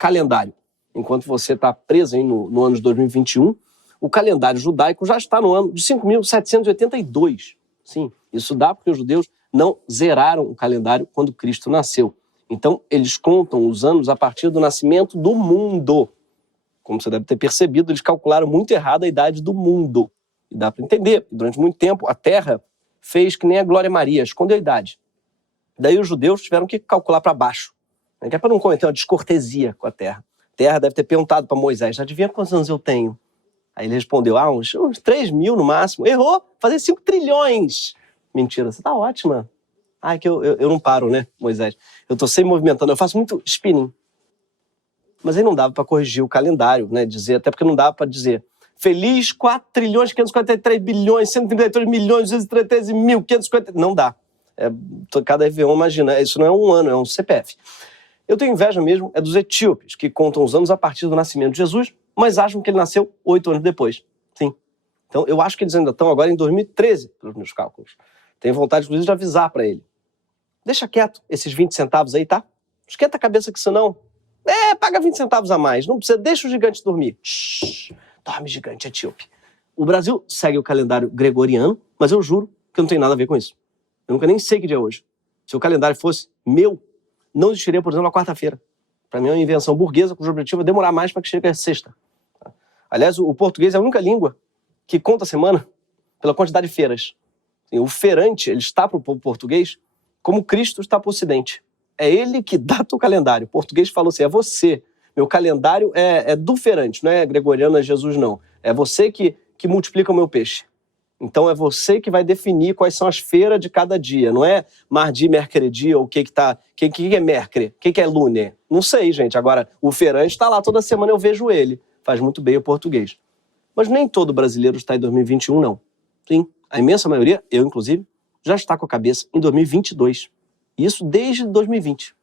calendário. Enquanto você está preso aí no ano de 2021, o calendário judaico já está no ano de 5.782. Sim, isso dá porque os judeus não zeraram o calendário quando Cristo nasceu. Então, eles contam os anos a partir do nascimento do mundo. Como você deve ter percebido, eles calcularam muito errado a idade do mundo. E dá para entender, durante muito tempo, a Terra fez que nem a Glória Maria, escondeu a idade. Daí os judeus tiveram que calcular para baixo, que é para não cometer uma descortesia com a Terra. A Terra deve ter perguntado para Moisés, já adivinha quantos anos eu tenho? Aí ele respondeu, uns 3 mil no máximo. Errou, fazer 5 trilhões. Mentira, você tá ótima. Que eu não paro, né, Moisés? Eu tô sempre movimentando, eu faço muito spinning. Mas aí não dava para corrigir o calendário, né, dizer, até porque não dava para dizer feliz 4 trilhões, 543 bilhões, 133 milhões, 213 mil, 550... Não dá. Cada Réveillon, imagina, isso não é um ano, é um CPF. Eu tenho inveja mesmo, é dos etíopes, que contam os anos a partir do nascimento de Jesus, mas acham que ele nasceu 8 anos depois. Sim. Então, eu acho que eles ainda estão agora em 2013, pelos meus cálculos. Tenho vontade, inclusive, de avisar para ele. Deixa quieto esses 20 centavos aí, tá? Esquenta a cabeça que senão... paga 20 centavos a mais. Não precisa, deixa o gigante dormir. Shhh, dorme, gigante etíope. O Brasil segue o calendário gregoriano, mas eu juro que não tem nada a ver com isso. Eu nunca nem sei que dia é hoje. Se o calendário fosse meu, não existiria, por exemplo, a quarta-feira. Para mim é uma invenção burguesa cujo objetivo é demorar mais para que chegue a sexta. Aliás, o português é a única língua que conta a semana pela quantidade de feiras. O feirante, ele está para o povo português como Cristo está para o Ocidente. É ele que data o calendário. O português falou assim, é você. Meu calendário é do feirante, não é gregoriano, é Jesus, não. É você que multiplica o meu peixe. Então é você que vai definir quais são as feiras de cada dia. Não é mardi, mercredi, ou o que é mercre, o que é lune. Não sei, gente. Agora, o feirante está lá toda semana, eu vejo ele. Faz muito bem o português. Mas nem todo brasileiro está em 2021, não. Sim, a imensa maioria, eu inclusive, já está com a cabeça em 2022. Isso desde 2020.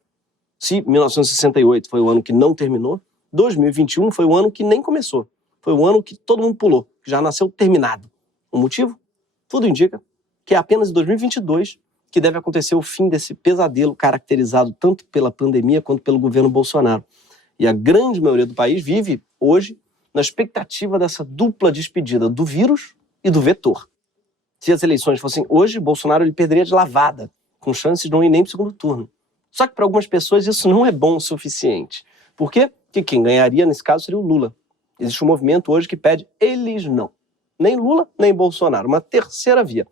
Se 1968 foi o ano que não terminou, 2021 foi o ano que nem começou. Foi o ano que todo mundo pulou, que já nasceu terminado. O motivo? Tudo indica que é apenas em 2022 que deve acontecer o fim desse pesadelo caracterizado tanto pela pandemia quanto pelo governo Bolsonaro. E a grande maioria do país vive hoje na expectativa dessa dupla despedida do vírus e do vetor. Se as eleições fossem hoje, Bolsonaro ele perderia de lavada, com chances de não ir nem para o segundo turno. Só que para algumas pessoas isso não é bom o suficiente. Por quê? Porque quem ganharia nesse caso seria o Lula. Existe um movimento hoje que pede eles não. Nem Lula, nem Bolsonaro. Uma terceira via.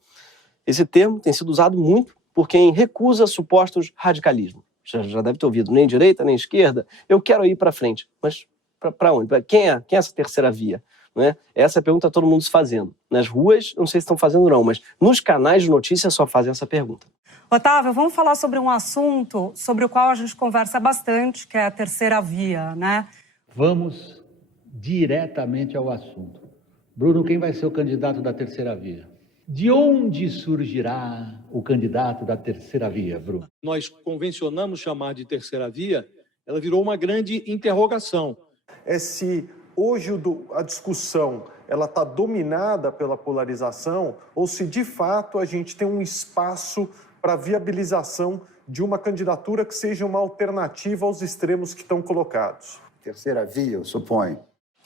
Esse termo tem sido usado muito por quem recusa supostos radicalismos. Já deve ter ouvido, nem direita, nem esquerda. Eu quero ir para frente. Mas para onde? Quem é essa terceira via? Né? Essa é a pergunta que todo mundo se fazendo. Nas ruas, não sei se estão fazendo não, mas nos canais de notícias só fazem essa pergunta. Otávio, vamos falar sobre um assunto sobre o qual a gente conversa bastante, que é a terceira via, né? Vamos diretamente ao assunto. Bruno, quem vai ser o candidato da terceira via? De onde surgirá o candidato da terceira via, Bruno? Nós convencionamos chamar de terceira via, ela virou uma grande interrogação. É se hoje a discussão ela está dominada pela polarização ou se de fato a gente tem um espaço para a viabilização de uma candidatura que seja uma alternativa aos extremos que estão colocados. Terceira via, eu suponho.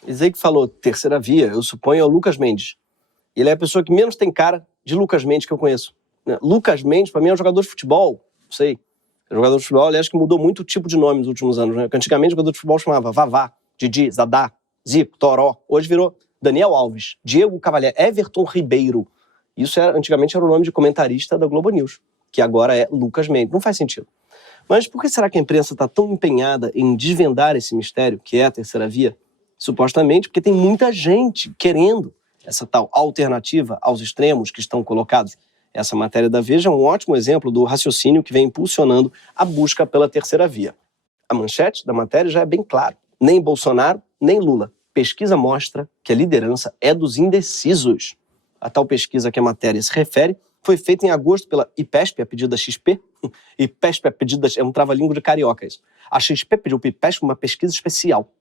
Esse aí que falou terceira via, eu suponho, é o Lucas Mendes. Ele é a pessoa que menos tem cara de Lucas Mendes que eu conheço. Lucas Mendes, para mim, é um jogador de futebol, não sei. É um jogador de futebol, aliás, que mudou muito o tipo de nome nos últimos anos. Né? Porque antigamente o jogador de futebol chamava Vavá, Didi, Zadá, Zico, Toró. Hoje virou Daniel Alves, Diego Cavalieri, Everton Ribeiro. Isso antigamente era o nome de comentarista da Globo News, que agora é Lucas Mendes. Não faz sentido. Mas por que será que a imprensa está tão empenhada em desvendar esse mistério, que é a terceira via? Supostamente porque tem muita gente querendo essa tal alternativa aos extremos que estão colocados. Essa matéria da Veja é um ótimo exemplo do raciocínio que vem impulsionando a busca pela terceira via. A manchete da matéria já é bem clara. Nem Bolsonaro, nem Lula. Pesquisa mostra que a liderança é dos indecisos. A tal pesquisa que a matéria se refere foi feita em agosto pela IPESP, a pedido da XP. IPESP, a pedido é um trava-língua de carioca isso. A XP pediu para o IPESP uma pesquisa especial.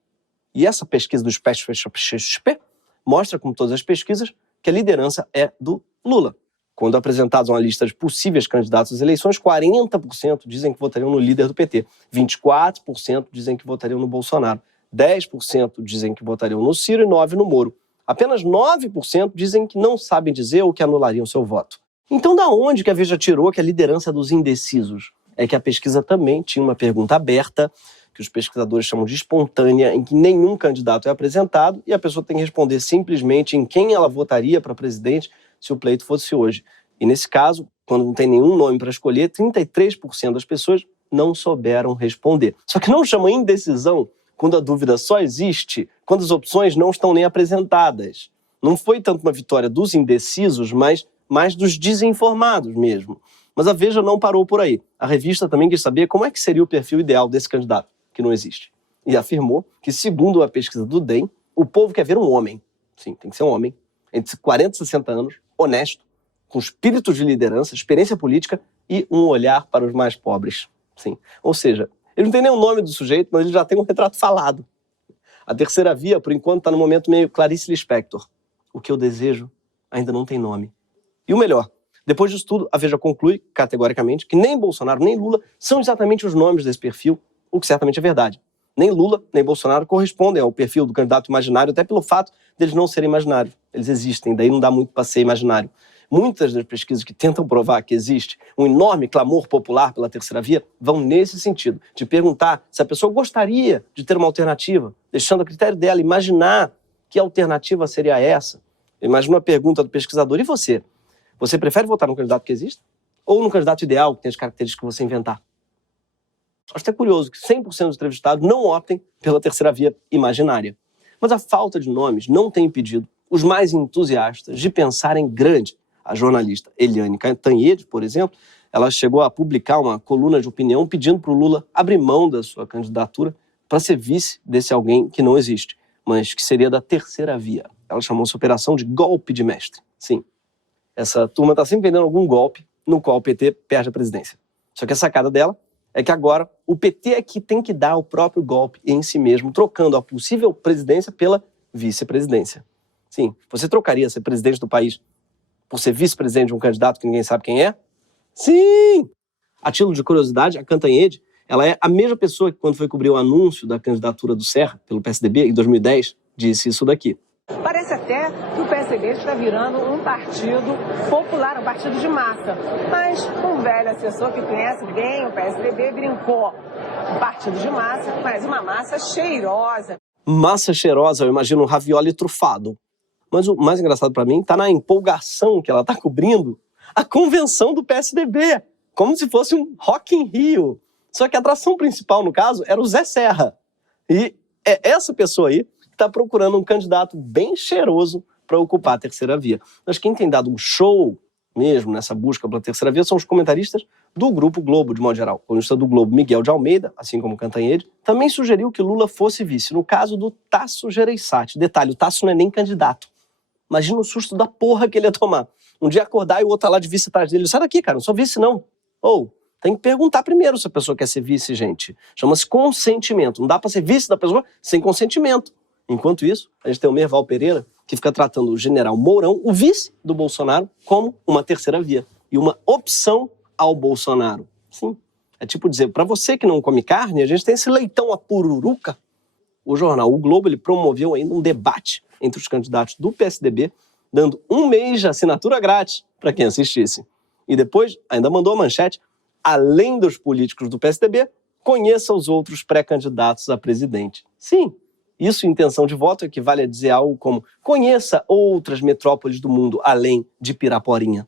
E essa pesquisa do IPESP mostra, como todas as pesquisas, que a liderança é do Lula. Quando apresentados uma lista de possíveis candidatos às eleições, 40% dizem que votariam no líder do PT, 24% dizem que votariam no Bolsonaro, 10% dizem que votariam no Ciro e 9% no Moro. Apenas 9% dizem que não sabem dizer ou que anulariam seu voto. Então, da onde que a Veja tirou que a liderança dos indecisos? É que a pesquisa também tinha uma pergunta aberta, que os pesquisadores chamam de espontânea, em que nenhum candidato é apresentado e a pessoa tem que responder simplesmente em quem ela votaria para presidente se o pleito fosse hoje. E nesse caso, quando não tem nenhum nome para escolher, 33% das pessoas não souberam responder. Só que não chama indecisão quando a dúvida só existe quando as opções não estão nem apresentadas. Não foi tanto uma vitória dos indecisos, mas mais dos desinformados mesmo. Mas a Veja não parou por aí. A revista também quis saber como é que seria o perfil ideal desse candidato, que não existe. E afirmou que, segundo a pesquisa do DEM, o povo quer ver um homem. Sim, tem que ser um homem, entre 40 e 60 anos, honesto, com espírito de liderança, experiência política e um olhar para os mais pobres. Sim. Ou seja, ele não tem nem o nome do sujeito, mas ele já tem um retrato falado. A terceira via, por enquanto, está no momento meio Clarice Lispector. O que eu desejo ainda não tem nome. E o melhor, depois disso tudo, a Veja conclui, categoricamente, que nem Bolsonaro nem Lula são exatamente os nomes desse perfil, o que certamente é verdade. Nem Lula, nem Bolsonaro correspondem ao perfil do candidato imaginário, até pelo fato deles não serem imaginários. Eles existem, daí não dá muito para ser imaginário. Muitas das pesquisas que tentam provar que existe um enorme clamor popular pela terceira via vão nesse sentido, de perguntar se a pessoa gostaria de ter uma alternativa, deixando a critério dela imaginar que alternativa seria essa. Imagina uma pergunta do pesquisador, e você? Você prefere votar num candidato que existe? Ou num candidato ideal, que tem as características que você inventar? Acho até curioso que 100% dos entrevistados não optem pela terceira via imaginária. Mas a falta de nomes não tem impedido os mais entusiastas de pensarem grande. A jornalista Eliane Cantanhede, por exemplo, ela chegou a publicar uma coluna de opinião pedindo para o Lula abrir mão da sua candidatura para ser vice desse alguém que não existe, mas que seria da terceira via. Ela chamou essa operação de golpe de mestre. Sim, essa turma está sempre vendendo algum golpe no qual o PT perde a presidência. Só que a sacada dela é que agora o PT é que tem que dar o próprio golpe em si mesmo, trocando a possível presidência pela vice-presidência. Sim, você trocaria ser presidente do país por ser vice-presidente de um candidato que ninguém sabe quem é? Sim! A título de curiosidade, a Cantanhede, ela é a mesma pessoa que, quando foi cobrir o anúncio da candidatura do Serra pelo PSDB em 2010, disse isso daqui. Parece até que o PSDB está virando um partido popular, um partido de massa. Mas um velho assessor que conhece bem o PSDB brincou. Um partido de massa, mas uma massa cheirosa. Massa cheirosa, eu imagino um ravioli trufado. Mas o mais engraçado para mim está na empolgação que ela está cobrindo a convenção do PSDB, como se fosse um Rock in Rio. Só que a atração principal, no caso, era o Zé Serra. E é essa pessoa aí que está procurando um candidato bem cheiroso para ocupar a terceira via. Mas quem tem dado um show mesmo nessa busca pela terceira via são os comentaristas do Grupo Globo, de modo geral. O colunista do Globo, Miguel de Almeida, assim como Cantanhede, também sugeriu que Lula fosse vice, no caso do Tasso Gereissati. Detalhe, o Tasso não é nem candidato. Imagina o susto da porra que ele ia tomar. Um dia acordar e o outro tá lá de vice atrás dele. Sai daqui, cara, não sou vice, não. Ou, tem que perguntar primeiro se a pessoa quer ser vice, gente. Chama-se consentimento. Não dá pra ser vice da pessoa sem consentimento. Enquanto isso, a gente tem o Merval Pereira, que fica tratando o general Mourão, o vice do Bolsonaro, como uma terceira via. E uma opção ao Bolsonaro. Sim. É tipo dizer, pra você que não come carne, a gente tem esse leitão a pururuca. O jornal O Globo, ele promoveu ainda um debate entre os candidatos do PSDB, dando um mês de assinatura grátis para quem assistisse. E depois ainda mandou a manchete, além dos políticos do PSDB, conheça os outros pré-candidatos a presidente. Sim, isso intenção de voto equivale a dizer algo como conheça outras metrópoles do mundo além de Piraporinha.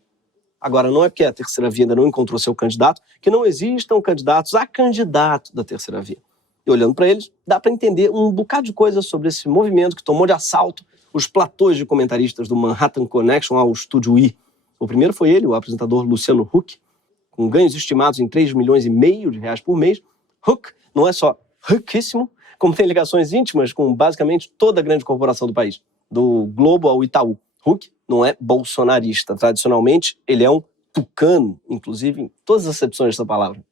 Agora, não é porque a terceira via ainda não encontrou seu candidato que não existam candidatos a candidato da terceira via. E olhando para eles, dá para entender um bocado de coisa sobre esse movimento que tomou de assalto os platôs de comentaristas do Manhattan Connection ao Estúdio I. O primeiro foi ele, o apresentador Luciano Huck, com ganhos estimados em 3,5 milhões de reais por mês. Huck não é só riquíssimo, como tem ligações íntimas com basicamente toda a grande corporação do país, do Globo ao Itaú. Huck não é bolsonarista. Tradicionalmente, ele é um tucano, inclusive em todas as acepções dessa palavra.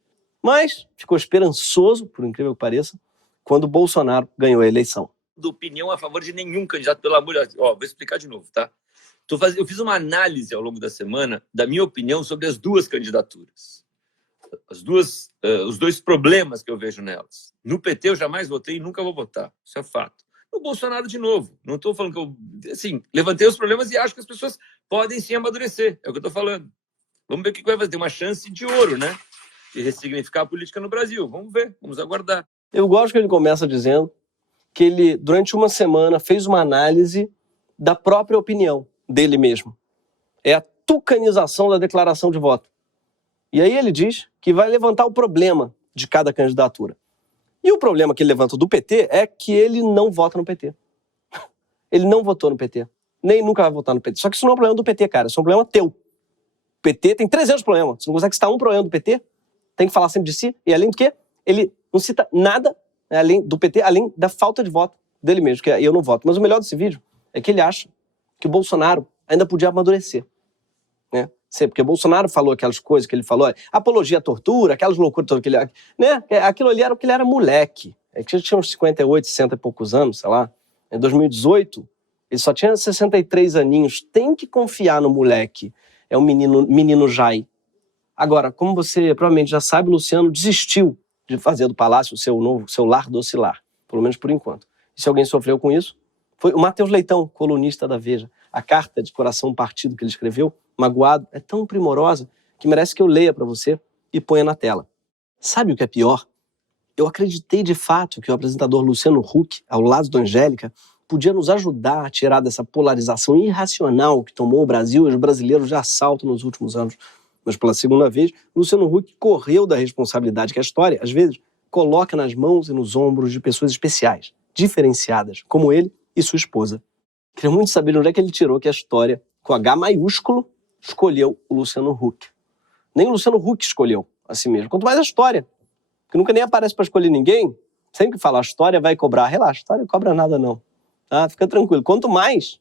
Mas ficou esperançoso, por incrível que pareça, quando Bolsonaro ganhou a eleição. Da opinião a favor de nenhum candidato, pelo amor de Deus. Vou explicar de novo, tá? Eu fiz uma análise ao longo da semana da minha opinião sobre as duas candidaturas. Os dois problemas que eu vejo nelas. No PT eu jamais votei e nunca vou votar. Isso é fato. No Bolsonaro, de novo. Não estou falando que eu... Assim, levantei os problemas e acho que as pessoas podem sim amadurecer. É o que eu estou falando. Vamos ver o que vai fazer. Tem uma chance de ouro, né? De ressignificar a política no Brasil. Vamos ver. Vamos aguardar. Eu gosto que ele começa dizendo que ele, durante uma semana, fez uma análise da própria opinião dele mesmo. É a tucanização da declaração de voto. E aí ele diz que vai levantar o problema de cada candidatura. E o problema que ele levanta do PT é que ele não vota no PT. Ele não votou no PT. Nem nunca vai votar no PT. Só que isso não é um problema do PT, cara. Isso é um problema teu. O PT tem 300 problemas. Você não consegue citar um problema do PT? Tem que falar sempre de si. E além do que, ele não cita nada além do PT, além da falta de voto dele mesmo, que eu não voto. Mas o melhor desse vídeo é que ele acha que o Bolsonaro ainda podia amadurecer. Né? Porque o Bolsonaro falou aquelas coisas que ele falou, apologia à tortura, aquelas loucuras todas que ele... Né? Aquilo ali era porque ele era moleque. É que ele tinha uns 58, 60 e poucos anos, sei lá. Em 2018, ele só tinha 63 aninhos. Tem que confiar no moleque. É um menino Jai. Agora, como você provavelmente já sabe, o Luciano desistiu de fazer do Palácio o seu lar docilar. Pelo menos por enquanto. E se alguém sofreu com isso, foi o Matheus Leitão, colunista da Veja. A carta de coração partido que ele escreveu, magoado, é tão primorosa que merece que eu leia para você e ponha na tela. Sabe o que é pior? Eu acreditei de fato que o apresentador Luciano Huck, ao lado da Angélica, podia nos ajudar a tirar dessa polarização irracional que tomou o Brasil e os brasileiros de assalto nos últimos anos. Mas pela segunda vez, Luciano Huck correu da responsabilidade que a história, às vezes, coloca nas mãos e nos ombros de pessoas especiais, diferenciadas, como ele e sua esposa. Queria muito saber de onde é que ele tirou que a história, com H maiúsculo, escolheu o Luciano Huck. Nem o Luciano Huck escolheu a si mesmo, quanto mais a história, que nunca nem aparece para escolher ninguém. Sempre que fala a história vai cobrar, relaxa, a história não cobra nada não. Tá? Fica tranquilo. Quanto mais,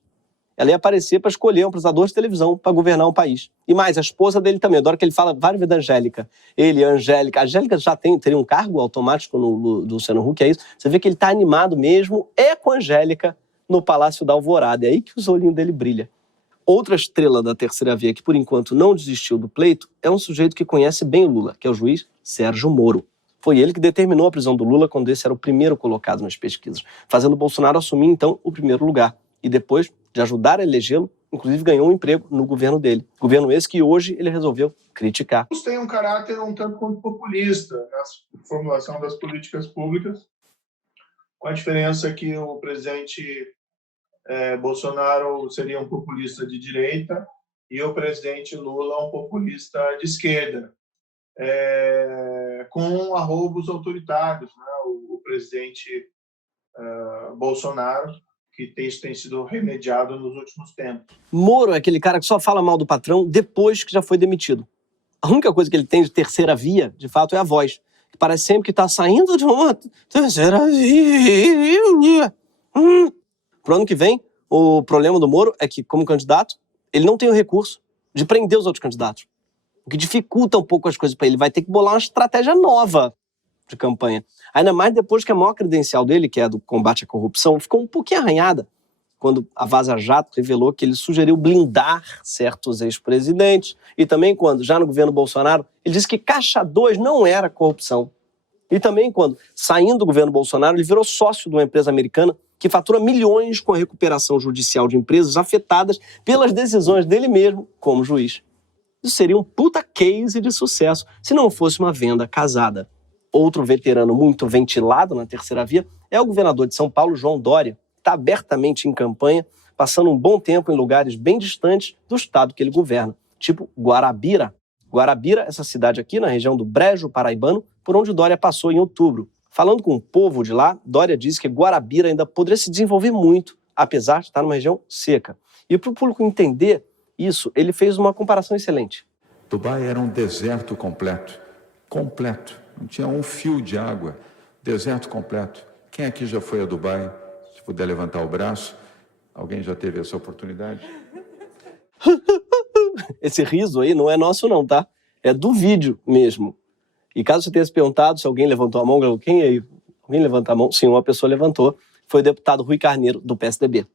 ela ia aparecer para escolher um apresentador de televisão para governar um país. E mais, a esposa dele também. Adoro que ele fala várias vezes da Angélica. Ele, a Angélica. A Angélica já teria um cargo automático no Luciano Huck, é isso? Você vê que ele está animado mesmo, com a Angélica no Palácio da Alvorada. É aí que os olhinhos dele brilham. Outra estrela da terceira via que, por enquanto, não desistiu do pleito é um sujeito que conhece bem o Lula, que é o juiz Sérgio Moro. Foi ele que determinou a prisão do Lula quando esse era o primeiro colocado nas pesquisas, fazendo o Bolsonaro assumir, então, o primeiro lugar. E depois de ajudar a elegê-lo, inclusive ganhou um emprego no governo dele. Governo esse que hoje ele resolveu criticar. Tem um caráter um tanto quanto populista na formulação das políticas públicas, com a diferença que o presidente Bolsonaro seria um populista de direita e o presidente Lula um populista de esquerda, com arroubos autoritários. Né? O presidente Bolsonaro, que isso tem sido remediado nos últimos tempos. Moro é aquele cara que só fala mal do patrão depois que já foi demitido. A única coisa que ele tem de terceira via, de fato, é a voz. Que parece sempre que está saindo de uma terceira via. Pro ano que vem, o problema do Moro é que, como candidato, ele não tem o recurso de prender os outros candidatos. O que dificulta um pouco as coisas para ele. Vai ter que bolar uma estratégia nova de campanha. Ainda mais depois que a maior credencial dele, que é a do combate à corrupção, ficou um pouquinho arranhada quando a Vaza Jato revelou que ele sugeriu blindar certos ex-presidentes e também quando, já no governo Bolsonaro, ele disse que Caixa 2 não era corrupção. E também quando, saindo do governo Bolsonaro, ele virou sócio de uma empresa americana que fatura milhões com a recuperação judicial de empresas afetadas pelas decisões dele mesmo como juiz. Isso seria um puta case de sucesso se não fosse uma venda casada. Outro veterano muito ventilado na terceira via é o governador de São Paulo, João Dória, que está abertamente em campanha, passando um bom tempo em lugares bem distantes do estado que ele governa, tipo Guarabira. Guarabira, essa cidade aqui na região do Brejo Paraibano, por onde Dória passou em outubro. Falando com o povo de lá, Dória disse que Guarabira ainda poderia se desenvolver muito, apesar de estar numa região seca. E para o público entender isso, ele fez uma comparação excelente. Dubai era um deserto completo. Completo. Não tinha um fio de água. Deserto completo. Quem aqui já foi a Dubai? Se puder levantar o braço. Alguém já teve essa oportunidade? Esse riso aí não é nosso não, tá? É do vídeo mesmo. E caso você tenha se perguntado se alguém levantou a mão, quem aí? Alguém levanta a mão? Sim, uma pessoa levantou. Foi o deputado Rui Carneiro, do PSDB.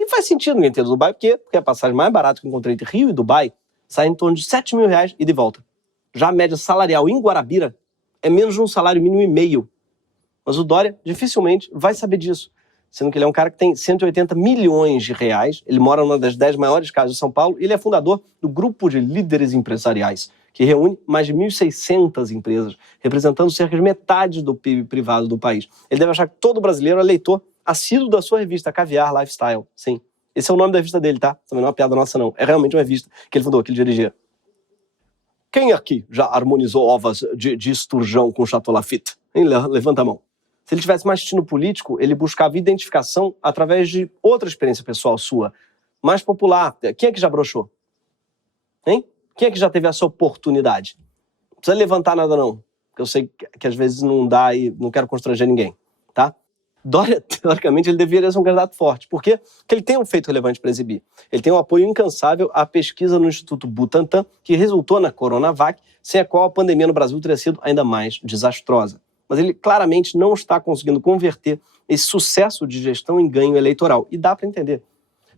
E E faz sentido ninguém ter Dubai, porque a passagem mais barata que eu encontrei entre Rio e Dubai sai em torno de R$7.000 e de volta. Já a média salarial em Guarabira é menos de um salário mínimo e meio. Mas o Dória dificilmente vai saber disso, sendo que ele é um cara que tem R$180 milhões, ele mora numa das 10 maiores casas de São Paulo e ele é fundador do Grupo de Líderes Empresariais, que reúne mais de 1.600 empresas, representando cerca de metade do PIB privado do país. Ele deve achar que todo brasileiro é leitor assíduo da sua revista Caviar Lifestyle. Sim, esse é o nome da revista dele, tá? Também não é uma piada nossa, não. É realmente uma revista que ele fundou, que ele dirigia. Quem aqui já harmonizou ovas de esturjão com Chateau Lafite? Hein? Levanta a mão. Se ele tivesse mais destino político, ele buscava identificação através de outra experiência pessoal sua, mais popular. Quem é que já broxou? Hein? Quem é que já teve essa oportunidade? Não precisa levantar nada, não. Porque eu sei que às vezes não dá e não quero constranger ninguém, tá? Dória, teoricamente, ele deveria ser um candidato forte. Por quê? Porque ele tem um feito relevante para exibir. Ele tem um apoio incansável à pesquisa no Instituto Butantan, que resultou na Coronavac, sem a qual a pandemia no Brasil teria sido ainda mais desastrosa. Mas ele claramente não está conseguindo converter esse sucesso de gestão em ganho eleitoral. E dá para entender.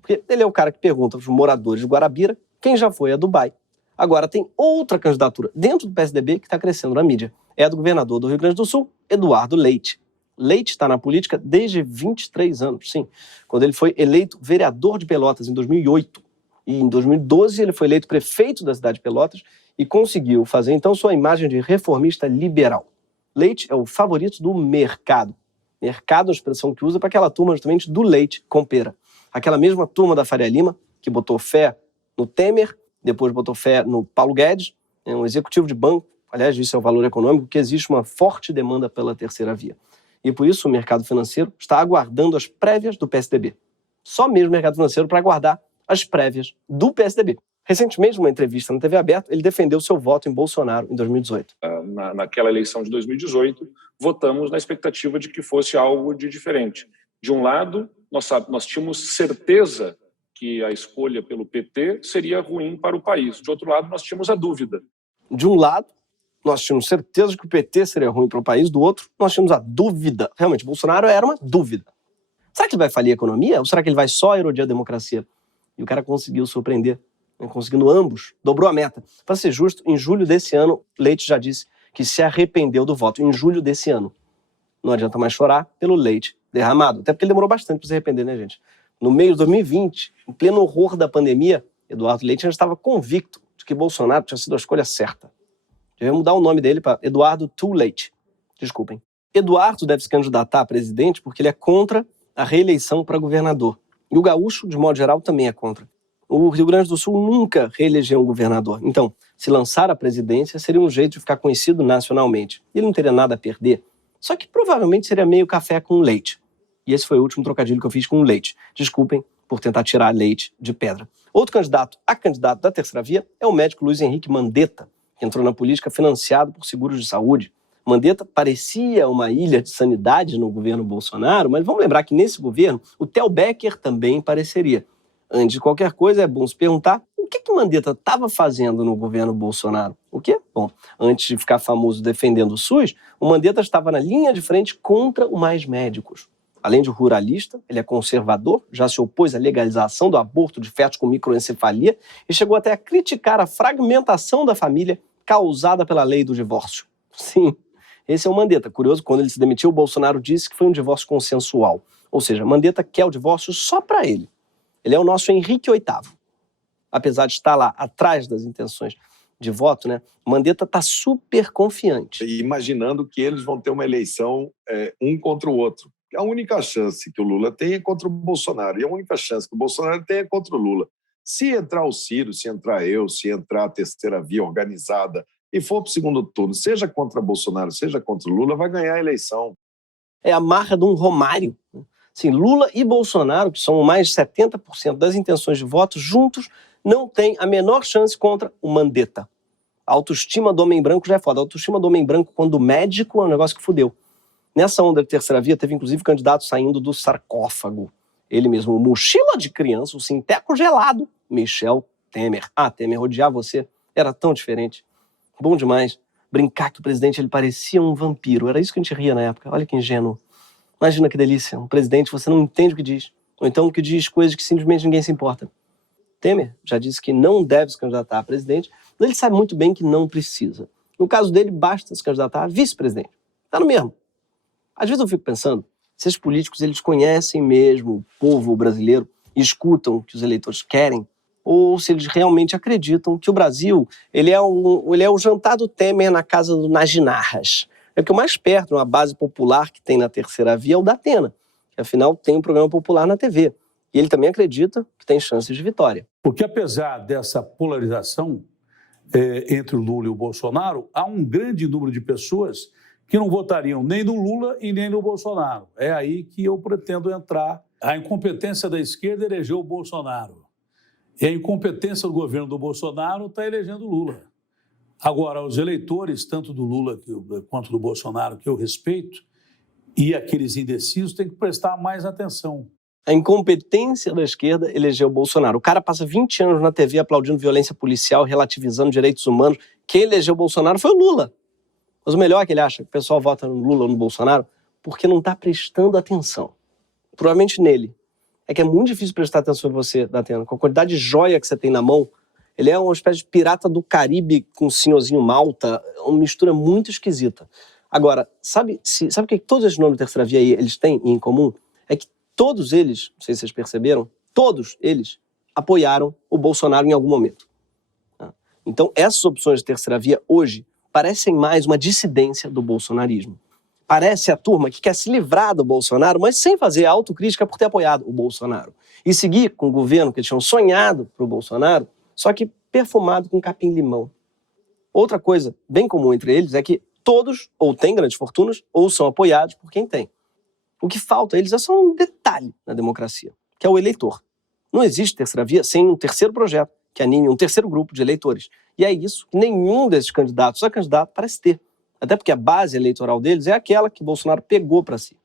Porque ele é o cara que pergunta para os moradores de Guarabira quem já foi a Dubai. Agora tem outra candidatura dentro do PSDB que está crescendo na mídia. É a do governador do Rio Grande do Sul, Eduardo Leite. Leite está na política desde 23 anos, sim. Quando ele foi eleito vereador de Pelotas em 2008. E em 2012 ele foi eleito prefeito da cidade de Pelotas e conseguiu fazer então sua imagem de reformista liberal. Leite é o favorito do mercado. Mercado é a expressão que usa para aquela turma justamente do leite com pera. Aquela mesma turma da Faria Lima, que botou fé no Temer, depois botou fé no Paulo Guedes, é um executivo de banco. Aliás, isso é o valor econômico, que existe uma forte demanda pela terceira via. E por isso o mercado financeiro está aguardando as prévias do PSDB. Só mesmo o mercado financeiro para aguardar as prévias do PSDB. Recentemente, numa entrevista na TV Aberta, ele defendeu seu voto em Bolsonaro em 2018. Naquela eleição de 2018, votamos na expectativa de que fosse algo de diferente. De um lado, nós tínhamos certeza que a escolha pelo PT seria ruim para o país. De outro lado, nós tínhamos a dúvida. De um lado, nós tínhamos certeza que o PT seria ruim para o país. Do outro, nós tínhamos a dúvida. Realmente, Bolsonaro era uma dúvida. Será que ele vai falir a economia ou será que ele vai só erodir a democracia? E o cara conseguiu surpreender, conseguindo ambos, dobrou a meta. Para ser justo, em julho desse ano, Leite já disse que se arrependeu do voto. Em julho desse ano. Não adianta mais chorar pelo leite derramado. Até porque ele demorou bastante para se arrepender, né, gente? No meio de 2020, em pleno horror da pandemia, Eduardo Leite já estava convicto de que Bolsonaro tinha sido a escolha certa. Devemos mudar o nome dele para Eduardo Too Late. Desculpem. Eduardo deve se candidatar a presidente porque ele é contra a reeleição para governador. E o gaúcho, de modo geral, também é contra. O Rio Grande do Sul nunca reelegeu um governador. Então, se lançar a presidência seria um jeito de ficar conhecido nacionalmente. Ele não teria nada a perder. Só que provavelmente seria meio café com leite. E esse foi o último trocadilho que eu fiz com leite. Desculpem por tentar tirar leite de pedra. Outro candidato a candidato da terceira via é o médico Luiz Henrique Mandetta, que entrou na política financiado por seguros de saúde. Mandetta parecia uma ilha de sanidade no governo Bolsonaro, mas vamos lembrar que nesse governo o Theo Becker também pareceria. Antes de qualquer coisa, é bom se perguntar o que Mandetta estava fazendo no governo Bolsonaro. O quê? Bom, antes de ficar famoso defendendo o SUS, o Mandetta estava na linha de frente contra o Mais Médicos. Além de ruralista, ele é conservador, já se opôs à legalização do aborto de fetos com microencefalia e chegou até a criticar a fragmentação da família causada pela lei do divórcio. Sim, esse é o Mandetta. Curioso, quando ele se demitiu, o Bolsonaro disse que foi um divórcio consensual. Ou seja, Mandetta quer o divórcio só para ele. Ele é o nosso Henrique VIII. Apesar de estar lá atrás das intenções de voto, né, Mandetta está super confiante. Imaginando que eles vão ter uma eleição um contra o outro. A única chance que o Lula tem é contra o Bolsonaro. E a única chance que o Bolsonaro tem é contra o Lula. Se entrar o Ciro, se entrar eu, se entrar a terceira via organizada e for para o segundo turno, seja contra Bolsonaro, seja contra o Lula, vai ganhar a eleição. É a marra de um Romário. Assim, Lula e Bolsonaro, que são mais de 70% das intenções de voto, juntos não têm a menor chance contra o Mandetta. A autoestima do homem branco já é foda. A autoestima do homem branco, quando médico, é um negócio que fudeu. Nessa onda de terceira via, teve inclusive candidato saindo do sarcófago. Ele mesmo, o mochila de criança, o sinteco gelado, Michel Temer. Ah, Temer, odiar você era tão diferente. Bom demais. Brincar que o presidente ele parecia um vampiro. Era isso que a gente ria na época. Olha que ingênuo. Imagina que delícia. Um presidente, você não entende o que diz. ou então que diz coisas que simplesmente ninguém se importa. Temer já disse que não deve se candidatar a presidente, mas ele sabe muito bem que não precisa. No caso dele, basta se candidatar a vice-presidente. Está no mesmo. Às vezes eu fico pensando, se esses políticos eles conhecem mesmo o povo brasileiro e escutam o que os eleitores querem, ou se eles realmente acreditam que o Brasil ele é o jantar do Temer na casa do Najinarras. É que o mais perto de uma base popular que tem na terceira via é o da Atena, que afinal tem um programa popular na TV. E ele também acredita que tem chances de vitória. Porque apesar dessa polarização entre o Lula e o Bolsonaro, há um grande número de pessoas que não votariam nem no Lula e nem no Bolsonaro. É aí que eu pretendo entrar. A incompetência da esquerda elegeu o Bolsonaro. E a incompetência do governo do Bolsonaro está elegendo o Lula. Agora, os eleitores, tanto do Lula quanto do Bolsonaro, que eu respeito, e aqueles indecisos, têm que prestar mais atenção. A incompetência da esquerda elegeu o Bolsonaro. O cara passa 20 anos na TV aplaudindo violência policial, relativizando direitos humanos. Quem elegeu o Bolsonaro foi o Lula. Mas o melhor é que ele acha que o pessoal vota no Lula ou no Bolsonaro porque não está prestando atenção. Provavelmente nele. É que é muito difícil prestar atenção em você, Datena. Com a quantidade de joia que você tem na mão, ele é uma espécie de pirata do Caribe com um senhorzinho Malta, uma mistura muito esquisita. Agora, sabe o que todos esses nomes de terceira via aí eles têm em comum? É que todos eles, não sei se vocês perceberam, todos eles apoiaram o Bolsonaro em algum momento. Então, essas opções de terceira via hoje parecem mais uma dissidência do bolsonarismo. Parece a turma que quer se livrar do Bolsonaro, mas sem fazer autocrítica por ter apoiado o Bolsonaro. E seguir com o governo que eles tinham sonhado para o Bolsonaro, só que perfumado com capim-limão. Outra coisa bem comum entre eles é que todos ou têm grandes fortunas ou são apoiados por quem tem. O que falta a eles é só um detalhe na democracia, que é o eleitor. Não existe terceira via sem um terceiro projeto que anime um terceiro grupo de eleitores. E é isso que nenhum desses candidatos a candidato parece ter. Até porque a base eleitoral deles é aquela que Bolsonaro pegou para si.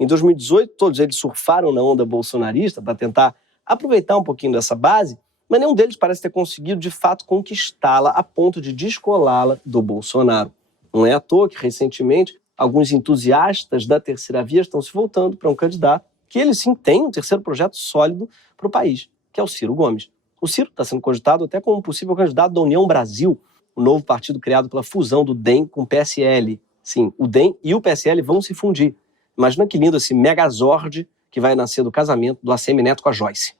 Em 2018, todos eles surfaram na onda bolsonarista para tentar aproveitar um pouquinho dessa base, mas nenhum deles parece ter conseguido, de fato, conquistá-la a ponto de descolá-la do Bolsonaro. Não é à toa que, recentemente, alguns entusiastas da terceira via estão se voltando para um candidato que ele sim tem um terceiro projeto sólido para o país, que é o Ciro Gomes. O Ciro está sendo cogitado até como possível candidato da União Brasil, o novo partido criado pela fusão do DEM com o PSL. Sim, o DEM e o PSL vão se fundir. Imagina que lindo esse megazord que vai nascer do casamento do ACM Neto com a Joyce.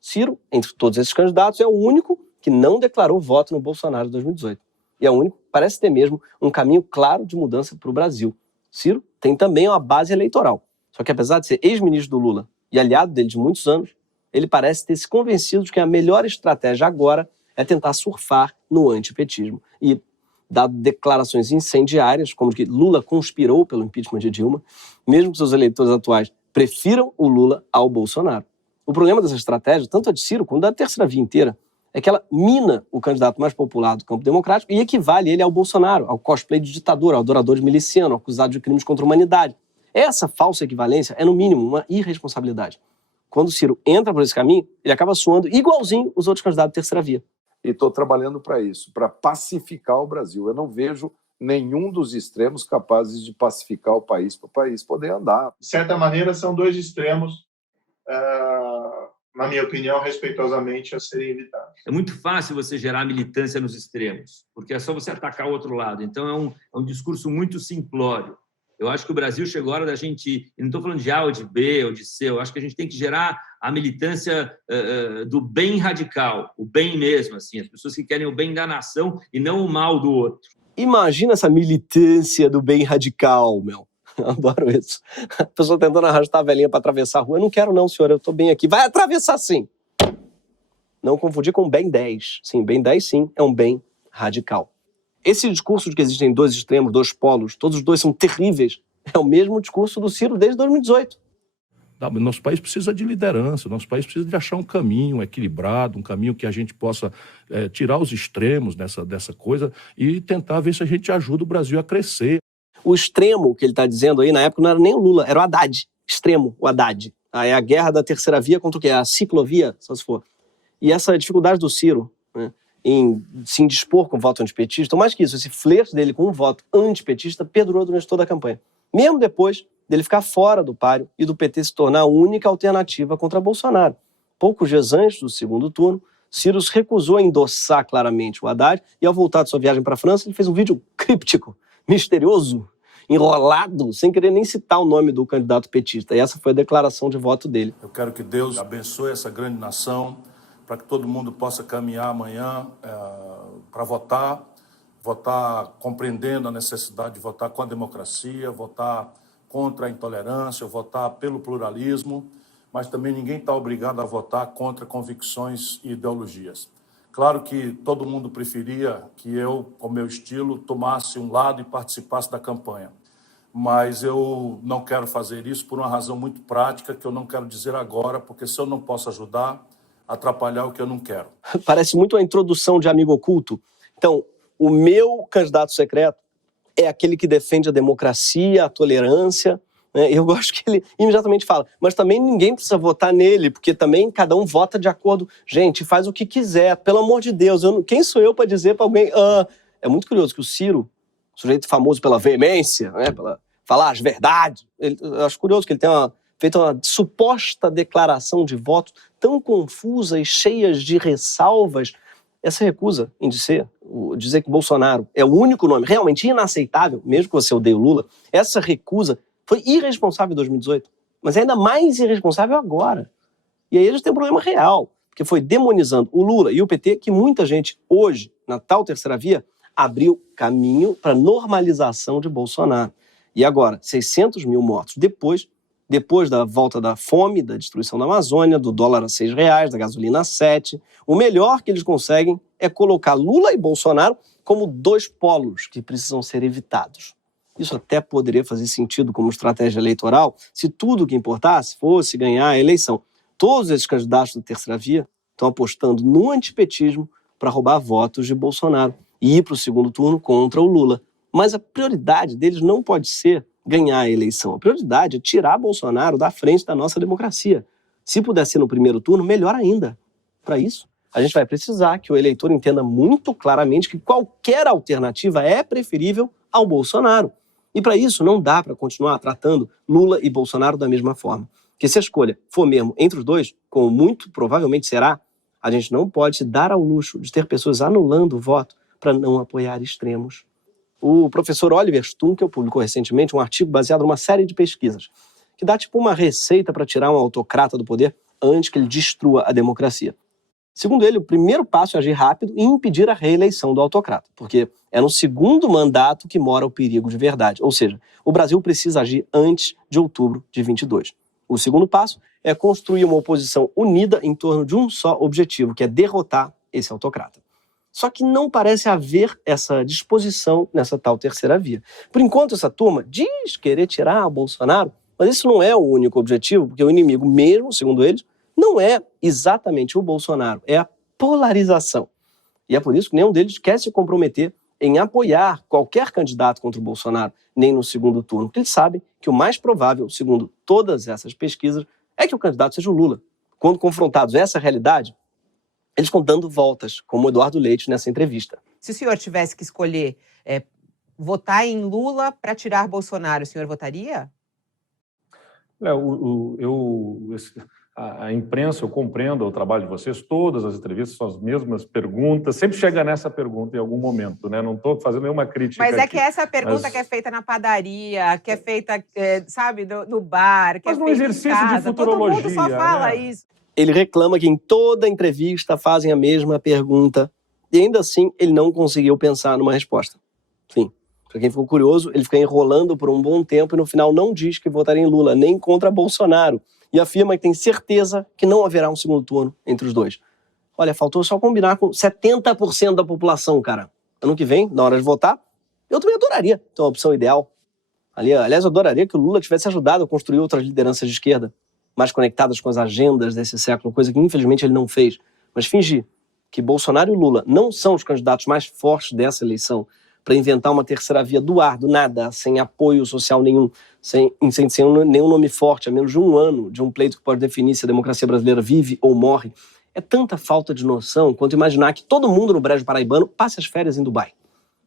Ciro, entre todos esses candidatos, é o único que não declarou voto no Bolsonaro em 2018. E é o único que parece ter mesmo um caminho claro de mudança para o Brasil. Ciro tem também uma base eleitoral. Só que apesar de ser ex-ministro do Lula e aliado dele de muitos anos, ele parece ter se convencido de que a melhor estratégia agora é tentar surfar no antipetismo. E, dado declarações incendiárias, como de que Lula conspirou pelo impeachment de Dilma, mesmo que seus eleitores atuais prefiram o Lula ao Bolsonaro. O problema dessa estratégia, tanto a de Ciro quanto da terceira via inteira, é que ela mina o candidato mais popular do campo democrático e equivale ele ao Bolsonaro, ao cosplay de ditador, ao adorador de miliciano, acusado de crimes contra a humanidade. Essa falsa equivalência é, no mínimo, uma irresponsabilidade. Quando o Ciro entra por esse caminho, ele acaba soando igualzinho os outros candidatos de terceira via. E estou trabalhando para isso, para pacificar o Brasil. Eu não vejo nenhum dos extremos capazes de pacificar o país para o país poder andar. De certa maneira, são dois extremos, na minha opinião, respeitosamente a serem evitados. É muito fácil você gerar militância nos extremos, porque é só você atacar o outro lado. Então, é um discurso muito simplório. Eu acho que o Brasil chegou a hora da gente... Eu não estou falando de A ou de B ou de C. Eu acho que a gente tem que gerar a militância do bem radical, o bem mesmo, assim, as pessoas que querem o bem da nação e não o mal do outro. Imagina essa militância do bem radical, meu. Eu adoro isso. A pessoa tentando arrastar a velhinha para atravessar a rua. Eu não quero não, senhor, eu estou bem aqui. Vai atravessar sim! Não confundir com bem 10. Sim, bem 10 sim, é um bem radical. Esse discurso de que existem dois extremos, dois polos, todos os dois são terríveis, é o mesmo discurso do Ciro desde 2018. Nosso país precisa de liderança, nosso país precisa de achar um caminho equilibrado, um caminho que a gente possa tirar os extremos dessa coisa e tentar ver se a gente ajuda o Brasil a crescer. O extremo que ele está dizendo aí, na época, não era nem o Lula, era o Haddad. Extremo, o Haddad. É a guerra da terceira via contra o quê? A ciclovia, só se for. E essa dificuldade do Ciro, né, em se indispor com o voto antipetista, ou mais que isso, esse flerte dele com um voto antipetista perdurou durante toda a campanha. Mesmo depois dele ficar fora do páreo e do PT se tornar a única alternativa contra Bolsonaro. Poucos dias antes do segundo turno, Ciro se recusou a endossar claramente o Haddad e, ao voltar de sua viagem para a França, ele fez um vídeo críptico, misterioso, enrolado, sem querer nem citar o nome do candidato petista. E essa foi a declaração de voto dele. Eu quero que Deus abençoe essa grande nação, para que todo mundo possa caminhar amanhã para votar compreendendo a necessidade de votar com a democracia, votar contra a intolerância, votar pelo pluralismo, mas também ninguém está obrigado a votar contra convicções e ideologias. Claro que todo mundo preferia que eu, com meu estilo, tomasse um lado e participasse da campanha. Mas eu não quero fazer isso por uma razão muito prática, que eu não quero dizer agora, porque se eu não posso ajudar, atrapalhar o que eu não quero. Parece muito a introdução de Amigo Oculto. Então, o meu candidato secreto é aquele que defende a democracia, a tolerância. Eu gosto que ele imediatamente fala, mas também ninguém precisa votar nele, porque também cada um vota de acordo. Gente, faz o que quiser, pelo amor de Deus. Quem sou eu para dizer para alguém... É muito curioso que o Ciro, sujeito famoso pela veemência, pela falar as verdades, eu acho curioso que ele tenha feito uma suposta declaração de votos tão confusa e cheias de ressalvas. Essa recusa em dizer que Bolsonaro é o único nome realmente inaceitável, mesmo que você odeie o Lula, essa recusa foi irresponsável em 2018, mas é ainda mais irresponsável agora. E aí a gente tem um problema real, porque foi demonizando o Lula e o PT que muita gente hoje, na tal terceira via, abriu caminho para a normalização de Bolsonaro. E agora, 600 mil mortos depois da volta da fome, da destruição da Amazônia, do dólar a R$6, da gasolina a 7, o melhor que eles conseguem é colocar Lula e Bolsonaro como dois polos que precisam ser evitados. Isso até poderia fazer sentido como estratégia eleitoral se tudo o que importasse fosse ganhar a eleição. Todos esses candidatos da terceira via estão apostando no antipetismo para roubar votos de Bolsonaro e ir para o segundo turno contra o Lula. Mas a prioridade deles não pode ser ganhar a eleição. A prioridade é tirar Bolsonaro da frente da nossa democracia. Se puder ser no primeiro turno, melhor ainda. Para isso, a gente vai precisar que o eleitor entenda muito claramente que qualquer alternativa é preferível ao Bolsonaro. E para isso não dá para continuar tratando Lula e Bolsonaro da mesma forma. Porque se a escolha for mesmo entre os dois, como muito provavelmente será, a gente não pode se dar ao luxo de ter pessoas anulando o voto para não apoiar extremos. O professor Oliver Stunkel publicou recentemente um artigo baseado numa série de pesquisas que dá tipo uma receita para tirar um autocrata do poder antes que ele destrua a democracia. Segundo ele, o primeiro passo é agir rápido e impedir a reeleição do autocrata, porque é no segundo mandato que mora o perigo de verdade. Ou seja, o Brasil precisa agir antes de outubro de 22. O segundo passo é construir uma oposição unida em torno de um só objetivo, que é derrotar esse autocrata. Só que não parece haver essa disposição nessa tal terceira via. Por enquanto, essa turma diz querer tirar o Bolsonaro, mas isso não é o único objetivo, porque o inimigo mesmo, segundo eles, não é exatamente o Bolsonaro, é a polarização. E é por isso que nenhum deles quer se comprometer em apoiar qualquer candidato contra o Bolsonaro, nem no segundo turno, porque eles sabem que o mais provável, segundo todas essas pesquisas, é que o candidato seja o Lula. Quando confrontados a essa realidade, eles estão dando voltas, como o Eduardo Leite nessa entrevista. Se o senhor tivesse que escolher votar em Lula para tirar Bolsonaro, o senhor votaria? A imprensa, eu compreendo o trabalho de vocês, todas as entrevistas são as mesmas perguntas, sempre chega nessa pergunta em algum momento, né? Não estou fazendo nenhuma crítica. Mas é aqui, que essa pergunta que é feita na padaria, que é feita, sabe, no bar, que mas é num feita exercício em casa, de futurologia, todo mundo só fala né? isso. Ele reclama que em toda entrevista fazem a mesma pergunta e ainda assim ele não conseguiu pensar numa resposta. Sim, para quem ficou curioso, ele fica enrolando por um bom tempo e no final não diz que votaria em Lula, nem contra Bolsonaro, e afirma que tem certeza que não haverá um segundo turno entre os dois. Olha, faltou só combinar com 70% da população, cara. Ano que vem, na hora de votar, eu também adoraria ter uma opção ideal. Aliás, eu adoraria que o Lula tivesse ajudado a construir outras lideranças de esquerda, mais conectadas com as agendas desse século, coisa que infelizmente ele não fez. Mas fingir que Bolsonaro e Lula não são os candidatos mais fortes dessa eleição para inventar uma terceira via do ar, do nada, sem apoio social nenhum, sem nenhum nome forte, a menos de um ano de um pleito que pode definir se a democracia brasileira vive ou morre, é tanta falta de noção quanto imaginar que todo mundo no Brejo Paraibano passe as férias em Dubai.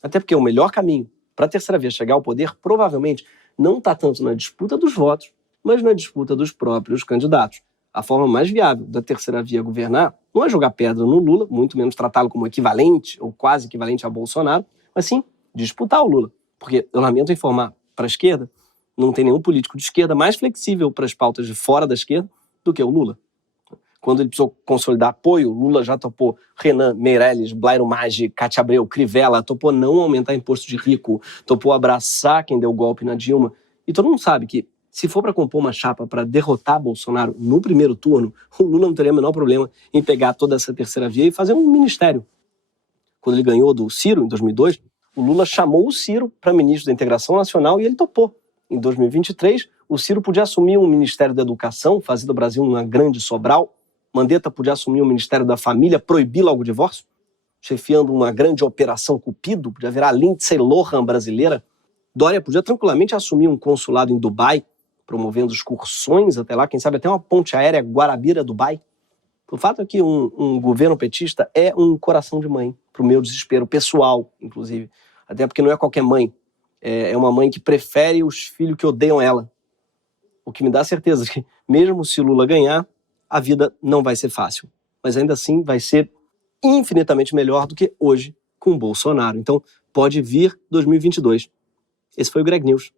Até porque o melhor caminho para a terceira via chegar ao poder provavelmente não está tanto na disputa dos votos, mas na disputa dos próprios candidatos. A forma mais viável da terceira via governar não é jogar pedra no Lula, muito menos tratá-lo como equivalente ou quase equivalente a Bolsonaro, mas sim disputar o Lula. Porque, eu lamento informar para a esquerda, não tem nenhum político de esquerda mais flexível para as pautas de fora da esquerda do que o Lula. Quando ele precisou consolidar apoio, o Lula já topou Renan, Meirelles, Blairo Maggi, Cátia Abreu, Crivella, topou não aumentar imposto de rico, topou abraçar quem deu golpe na Dilma. E todo mundo sabe que, se for para compor uma chapa para derrotar Bolsonaro no primeiro turno, o Lula não teria o menor problema em pegar toda essa terceira via e fazer um ministério. Quando ele ganhou do Ciro, em 2002, o Lula chamou o Ciro para ministro da Integração Nacional e ele topou. Em 2023, o Ciro podia assumir um Ministério da Educação, fazer do Brasil uma grande Sobral. Mandetta podia assumir o Ministério da Família, proibir logo o divórcio, chefiando uma grande operação Cupido, podia virar a Lindsay Lohan brasileira. Dória podia tranquilamente assumir um consulado em Dubai, promovendo excursões até lá, quem sabe até uma ponte aérea Guarabira-Dubai. O fato é que um governo petista é um coração de mãe, para o meu desespero pessoal, inclusive. Até porque não é qualquer mãe. É uma mãe que prefere os filhos que odeiam ela. O que me dá certeza que, mesmo se Lula ganhar, a vida não vai ser fácil. Mas ainda assim vai ser infinitamente melhor do que hoje com o Bolsonaro. Então, pode vir 2022. Esse foi o Greg News.